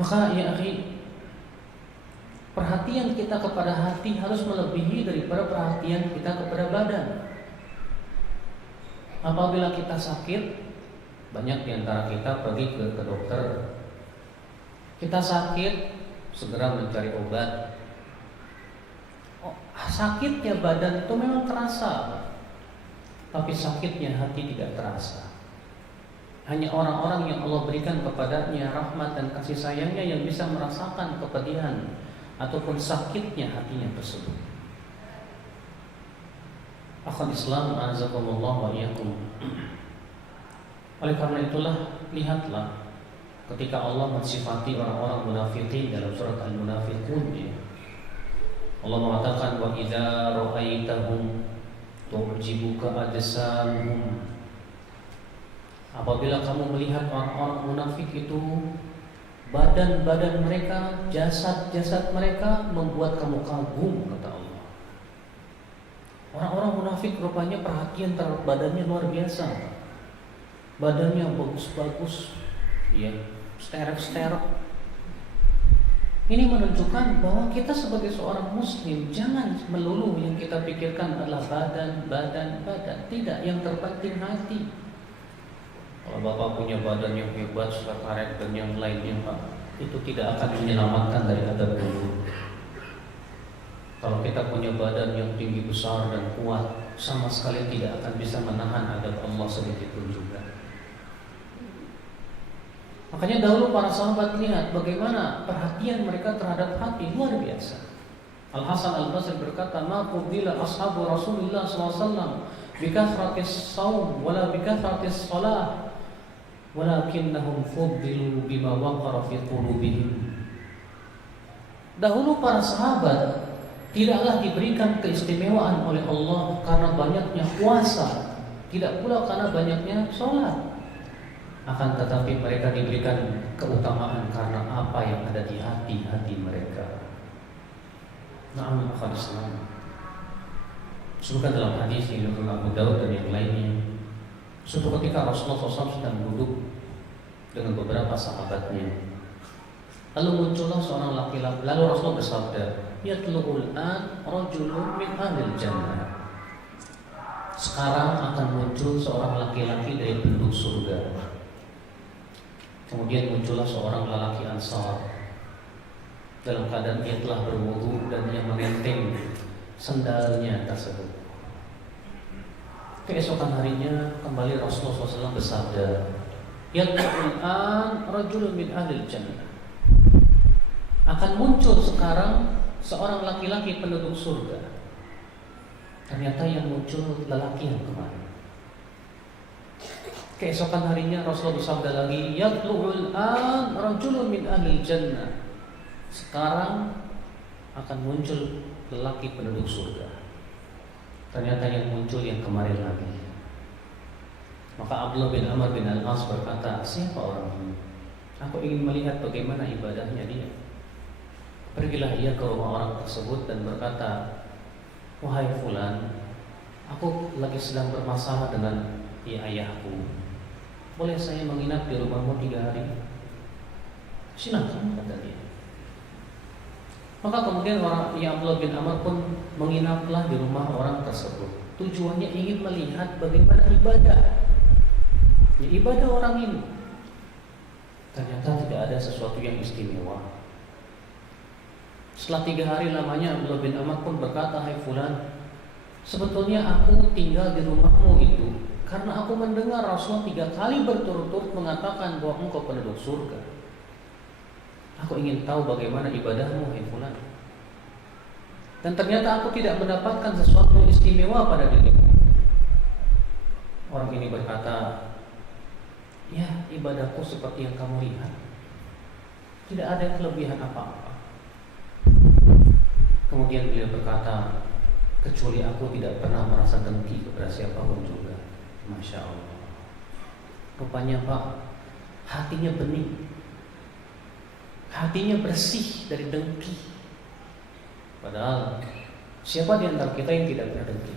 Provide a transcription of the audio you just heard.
Maka ya akhi, perhatian kita kepada hati harus melebihi daripada perhatian kita kepada badan. Apabila kita sakit, banyak diantara kita pergi ke dokter. Kita sakit, segera mencari obat. Sakitnya badan itu memang terasa, tapi sakitnya hati tidak terasa. Hanya orang-orang yang Allah berikan kepadanya rahmat dan kasih sayangnya yang bisa merasakan kepedihan ataupun sakitnya hatinya tersebut. Akhul Islam, azakumullah wa iyyakum. Oleh karena itulah, lihatlah ketika Allah mensifati orang-orang munafikin dalam surat Al-Munafiqun, Allah mengatakan, wa idza ra'aitahum tu'jibuka ajsamuhum. Apabila kamu melihat orang-orang munafik itu, badan-badan mereka, jasad-jasad mereka membuat kamu kagum, kata Allah. Orang-orang munafik rupanya perhatian terhadap badannya luar biasa. Badannya bagus-bagus, ya, sterek-sterek. Ini menunjukkan bahwa kita sebagai seorang muslim jangan melulu yang kita pikirkan adalah badan. Tidak, yang terpenting hati. Kalau Bapak punya badan yang hebat, karet dan yang lainnya, Pak, itu tidak akan menyelamatkan dari adab kubur. Kalau kita punya badan yang tinggi besar dan kuat, sama sekali tidak akan bisa menahan adab Allah sedikit pun juga. Makanya dahulu para sahabat lihat bagaimana perhatian mereka terhadap hati luar biasa. Al-Hasan Al-Basri berkata, ma qubila ashabu Rasulullah SAW bikathratis saum wala bikathratis salah walakinnahum fuddilu bima waqara fi qulubihim. Dahulu para sahabat tidaklah diberikan keistimewaan oleh Allah karena banyaknya puasa, tidak pula karena banyaknya sholat. Akan tetapi mereka diberikan keutamaan karena apa yang ada di hati-hati mereka. Na'am akhwat Islam. Sebutkan dalam hadis yang diriwayatkan Abu Daud dan yang lainnya, suatu ketika Rasulullah SAW sedang duduk dengan beberapa sahabatnya. Lalu muncullah seorang laki-laki. Lalu Rasulullah bersabda, "Yatlu'ul an rajulun min ahlil jannah." Sekarang akan muncul seorang laki-laki dari penduduk surga. Kemudian muncullah seorang lelaki Ansar dalam keadaan dia telah berwudu dan dia menenteng sendalnya tersebut. Keesokan harinya kembali Rasulullah SAW bersabda, "Yatlu'ul an rajulun min ahlil jannah." Akan muncul sekarang seorang laki-laki penduduk surga. Ternyata yang muncul lelaki yang kemarin. Keesokan harinya Rasulullah bersabda lagi, "Yatlu'ul an rajulun min ahlil jannah." Sekarang akan muncul lelaki penduduk surga. Ternyata yang muncul yang kemarin lagi. Maka Abdullah bin Amr bin Al-As berkata, "Siapa orang ini? Aku ingin melihat bagaimana ibadahnya dia." Pergilah ia ke rumah orang tersebut dan berkata, "Wahai fulan, aku lagi sedang bermasalah dengan ayahku. Boleh saya menginap di rumahmu 3 hari?" "Silakan," kata dia. Maka kemudian Abdullah bin Amr pun menginaplah di rumah orang tersebut. Tujuannya ingin melihat bagaimana ibadah orang ini. Ternyata tidak ada sesuatu yang istimewa. Setelah 3 hari lamanya Abdullah bin Amr pun berkata, "Hai fulan, sebetulnya aku tinggal di rumahmu itu karena aku mendengar Rasulullah 3 kali berturut-turut mengatakan bahwa engkau penduduk surga. Aku ingin tahu bagaimana ibadahmu, hai fulan. Dan ternyata aku tidak mendapatkan sesuatu yang istimewa pada dirimu." Orang ini berkata, "Ya, ibadahku seperti yang kamu lihat. Tidak ada kelebihan apa-apa." Kemudian beliau berkata, "Kecuali aku tidak pernah merasa dengki kepada siapapun juga." Masya Allah. Rupanya Pak, hatinya bening, hatinya bersih dari dengki. Padahal siapa di antara kita yang tidak pernah dengki?